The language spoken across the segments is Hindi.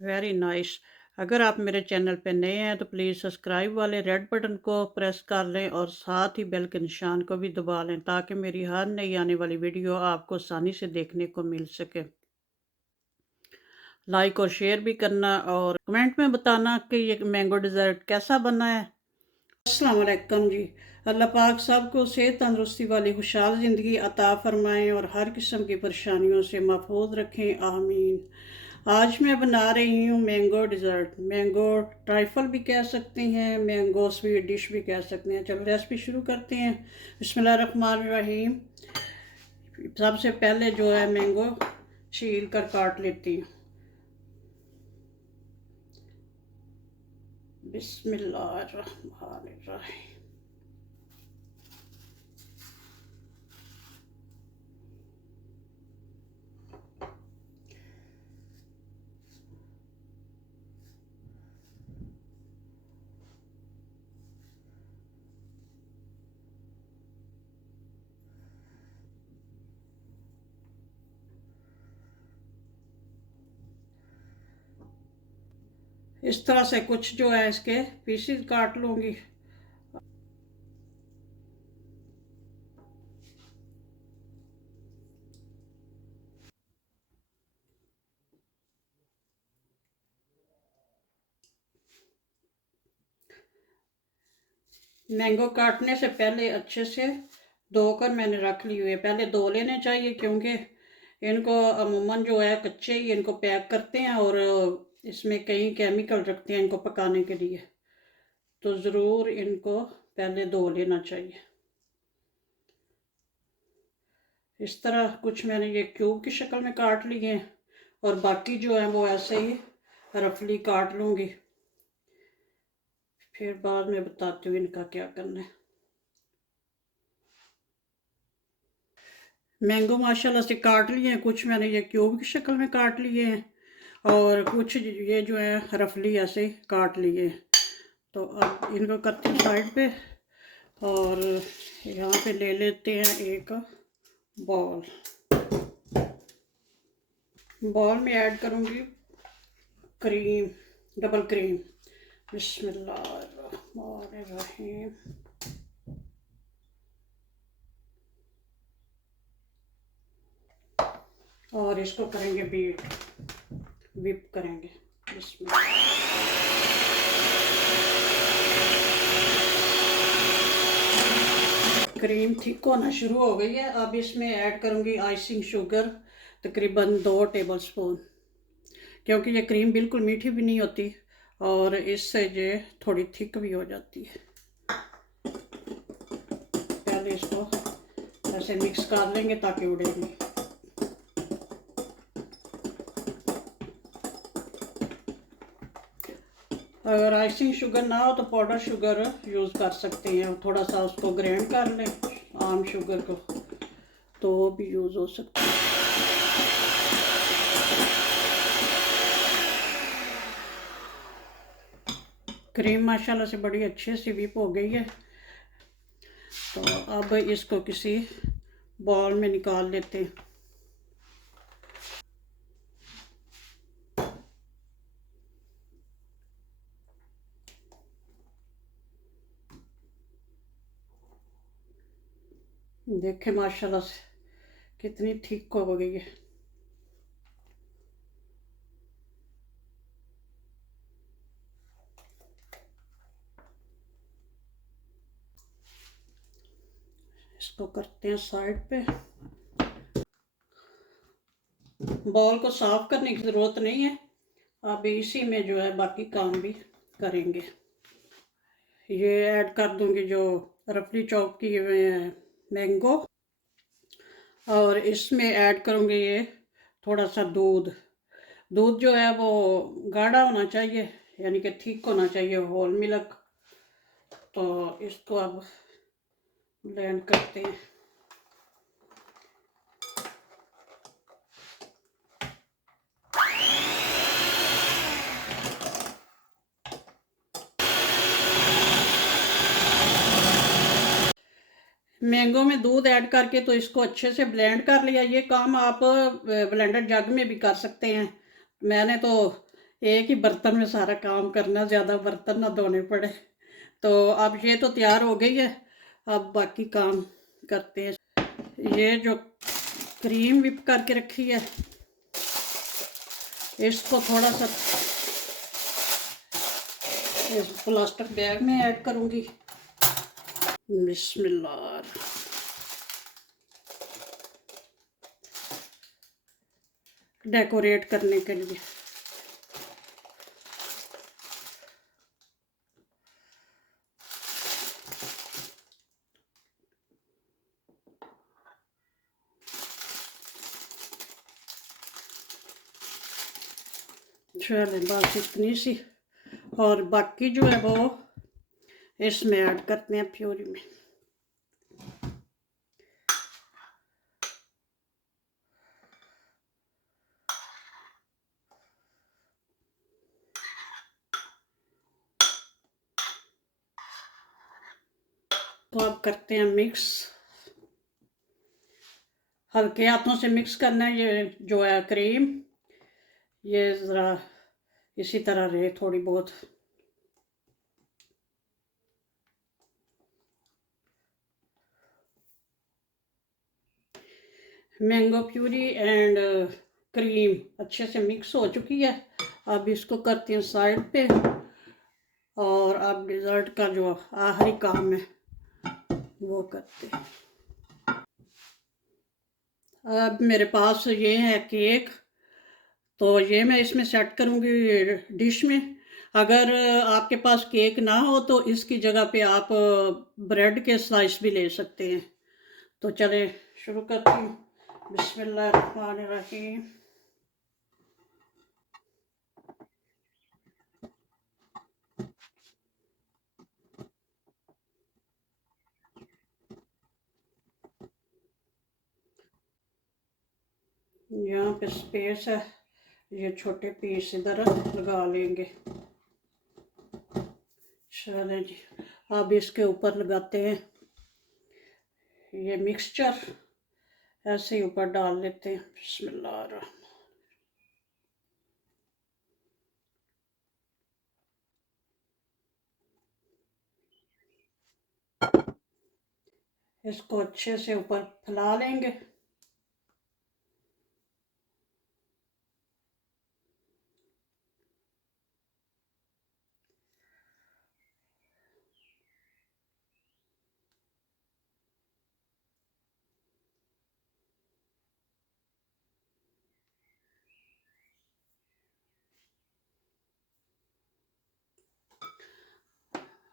Very nice. अगर आप मेरे चैनल पे नए हैं तो प्लीज़ सब्सक्राइब वाले रेड बटन को प्रेस कर लें और साथ ही बेल के निशान को भी दबा लें ताकि मेरी हर नई आने वाली वीडियो आपको आसानी से देखने को मिल सके। लाइक और शेयर भी करना और कमेंट में बताना कि ये मैंगो डिज़र्ट कैसा बना है। अस्सलाम वालेकुम जी। अल्लाह पाक सबको सेहत तंदुरुस्ती वाली खुशहाल ज़िंदगी अता फ़रमाएँ और हर किस्म की परेशानियों से महफूज रखें, आमीन। आज मैं बना रही हूँ मैंगो डिज़र्ट। मैंगो ट्राइफल भी कह सकते हैं, मैंगो स्वीट डिश भी कह सकते हैं। चलो रेसिपी शुरू करते हैं। बिस्मिल्लाहिर्रहमानिर्रहीम। सबसे पहले जो है मैंगो छील कर काट लेती हूँ। बिस्मिल्लाहिर्रहमानिर्रहीम। इस तरह से कुछ जो है इसके पीसेस काट लूँगी। मैंगो काटने से पहले अच्छे से धोकर मैंने रख ली हुई है। पहले धो लेने चाहिए क्योंकि इनको अमूमन जो है कच्चे ही इनको पैक करते हैं और इसमें कई केमिकल रखते हैं इनको पकाने के लिए, तो ज़रूर इनको पहले धो लेना चाहिए। इस तरह कुछ मैंने ये क्यूब की शक्ल में काट लिए हैं और बाकी जो है वो ऐसे ही रफली काट लूँगी। फिर बाद में बताती हूँ इनका क्या करना है। मैंगो माशाल्लाह से काट लिए हैं, कुछ मैंने ये क्यूब की शक्ल में काट लिए हैं और कुछ ये जो है रफली ऐसे काट लिए हैं। तो अब इनको करते हैं साइड पे और यहाँ पे ले लेते हैं एक बॉल। बॉल में ऐड करूँगी क्रीम, डबल क्रीम। बिस्मिल्लाहिर्रहमानिर्रहीम। और इसको करेंगे बीट, whip करेंगे। क्रीम थिक होना शुरू हो गई है। अब इसमें ऐड करूँगी आइसिंग शुगर, तकरीबन 2 टेबलस्पून, क्योंकि ये क्रीम बिल्कुल मीठी भी नहीं होती और इससे ये थोड़ी थिक भी हो जाती है। पहले इसको ऐसे मिक्स कर लेंगे ताकि उड़े नहीं। अगर आइसिंग शुगर ना हो तो पाउडर शुगर यूज़ कर सकते हैं। थोड़ा सा उसको ग्राइंड कर लें आम शुगर को, तो वो भी यूज़ हो सकता है। क्रीम माशाल्लाह से बड़ी अच्छे से व्हिप हो गई है। तो अब इसको किसी बॉल में निकाल लेते हैं। देखें माशाल्लाह से कितनी थिक हो गई है। इसको करते हैं साइड पे। बॉल को साफ करने की ज़रूरत नहीं है, अब इसी में जो है बाकी काम भी करेंगे। ये ऐड कर दूंगी जो रफली चॉप किए हुए हैं मैंगो, और इसमें ऐड करूंगी ये थोड़ा सा दूध। दूध जो है वो गाढ़ा होना चाहिए, यानी कि थिक होना चाहिए, होल मिल्क। तो इसको अब ब्लेंड करते हैं। मैंगो में दूध ऐड करके तो इसको अच्छे से ब्लेंड कर लिया। ये काम आप ब्लेंडर जग में भी कर सकते हैं। मैंने तो एक ही बर्तन में सारा काम करना, ज़्यादा बर्तन ना धोने पड़े। तो अब ये तो तैयार हो गई है, अब बाकी काम करते हैं। ये जो क्रीम विप करके रखी है, इसको थोड़ा सा इस प्लास्टिक बैग में ऐड करूँगी। बिस्मिल्लाह। डेकोरेट करने के लिए। चले बस इतनी सी, और बाकी जो है वो इसमें ऐड करते हैं प्यूरी में। तो अब करते हैं मिक्स, हल्के हाथों से मिक्स करना है। ये जो है क्रीम, ये ज़रा इसी तरह रहे थोड़ी बहुत। मैंगो प्यूरी एंड क्रीम अच्छे से मिक्स हो चुकी है। अब इसको करती हूँ साइड पे, और अब डिज़र्ट का जो आखिरी काम है वो करते हैं। अब मेरे पास ये है केक, तो ये मैं इसमें सेट करूँगी डिश में। अगर आपके पास केक ना हो तो इसकी जगह पे आप ब्रेड के स्लाइस भी ले सकते हैं। तो चले शुरू करती हूँ। बिस्मिल्लाहिर्रहमानिर्रहीम। यहाँ पे स्पेस है, ये छोटे पीस इधर लगा लेंगे। चलें जी, अब इसके ऊपर लगाते हैं ये मिक्सचर, ऐसे ही ऊपर डाल लेते हैं। बिस्मिल्लाह। इसको अच्छे से ऊपर फैला लेंगे।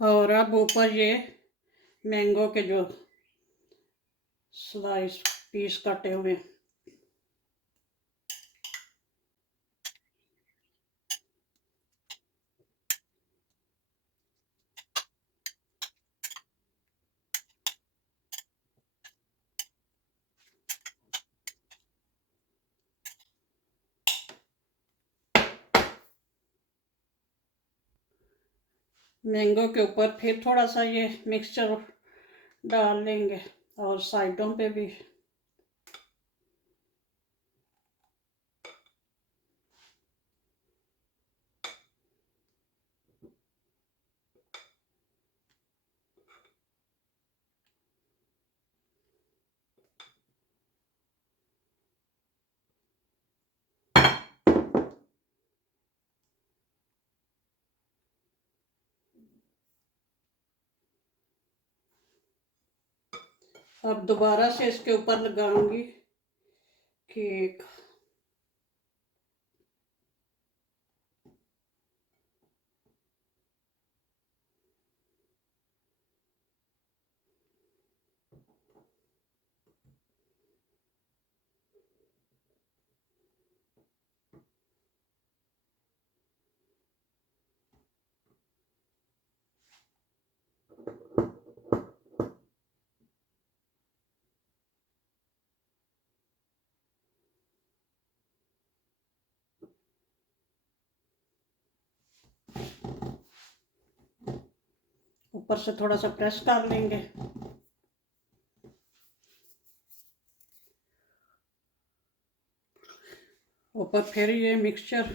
और अब ऊपर ये मैंगो के जो स्लाइस पीस कटे हुए, मैंगो के ऊपर फिर थोड़ा सा ये मिक्सचर डाल लेंगे, और साइडों पे भी। अब दोबारा से इसके ऊपर लगाऊंगी केक। ऊपर से थोड़ा सा प्रेस कर लेंगे। ऊपर फिर ये मिक्सचर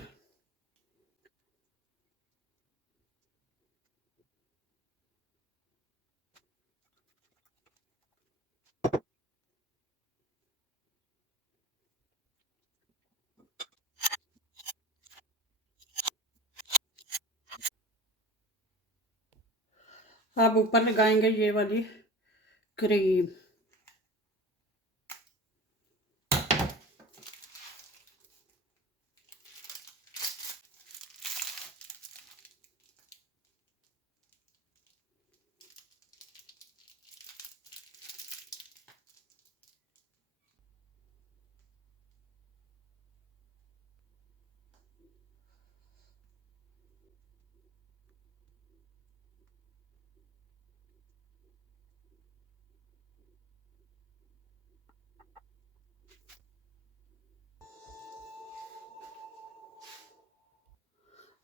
अब ऊपर लगाएंगे ये वाली क्रीम।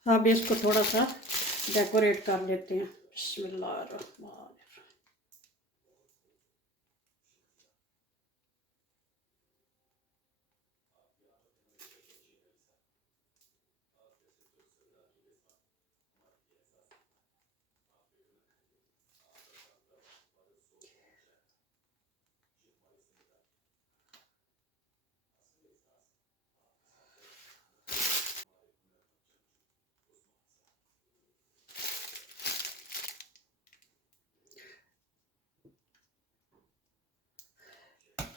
अब इसको थोड़ा सा डेकोरेट कर लेते हैं। बिस्मिल्लाह।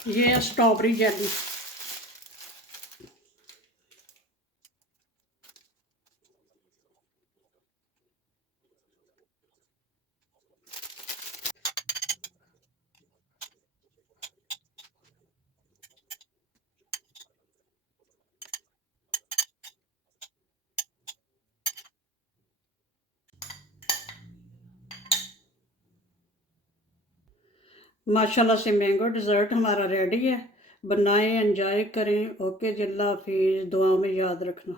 ये है स्ट्रॉबेरी जेली। माशाल्लाह से मैंगो डिज़र्ट हमारा रेडी है। बनाएं, एंजॉय करें। ओके जी, अल्लाह हाफिज़। दुआ में याद रखना।